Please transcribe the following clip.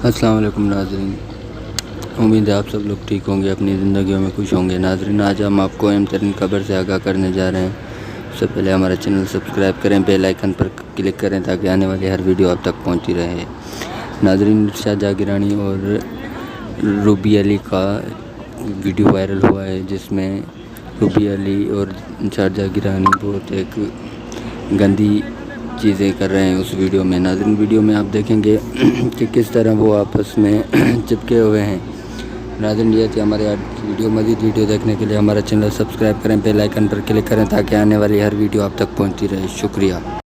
अस्सलाम वालेकुम नाज़रीन, उम्मीद है आप सब लोग ठीक होंगे, अपनी ज़िंदगियों में खुश होंगे। नाज़रीन, आज हम आपको अहम तरीन खबर से आगाह करने जा रहे हैं। सबसे पहले हमारा चैनल सब्सक्राइब करें, बेल आइकन पर क्लिक करें ताकि आने वाली हर वीडियो आप तक पहुंचती रहे। नाज़रीन, शारजाह गिरानी और रूबी अली का वीडियो वायरल हुआ है, जिसमें रूबी अली और शारजाह गिरानी बहुत एक गंदी चीज़ें कर रहे हैं उस वीडियो में। नाज़रीन, वीडियो में आप देखेंगे कि किस तरह वो आपस में चिपके हुए हैं। नाज़रीन, ये थी हमारे आज वीडियो। मज़ीद वीडियो देखने के लिए हमारा चैनल सब्सक्राइब करें, बेल आइकन पर क्लिक करें ताकि आने वाली हर वीडियो आप तक पहुंचती रहे। शुक्रिया।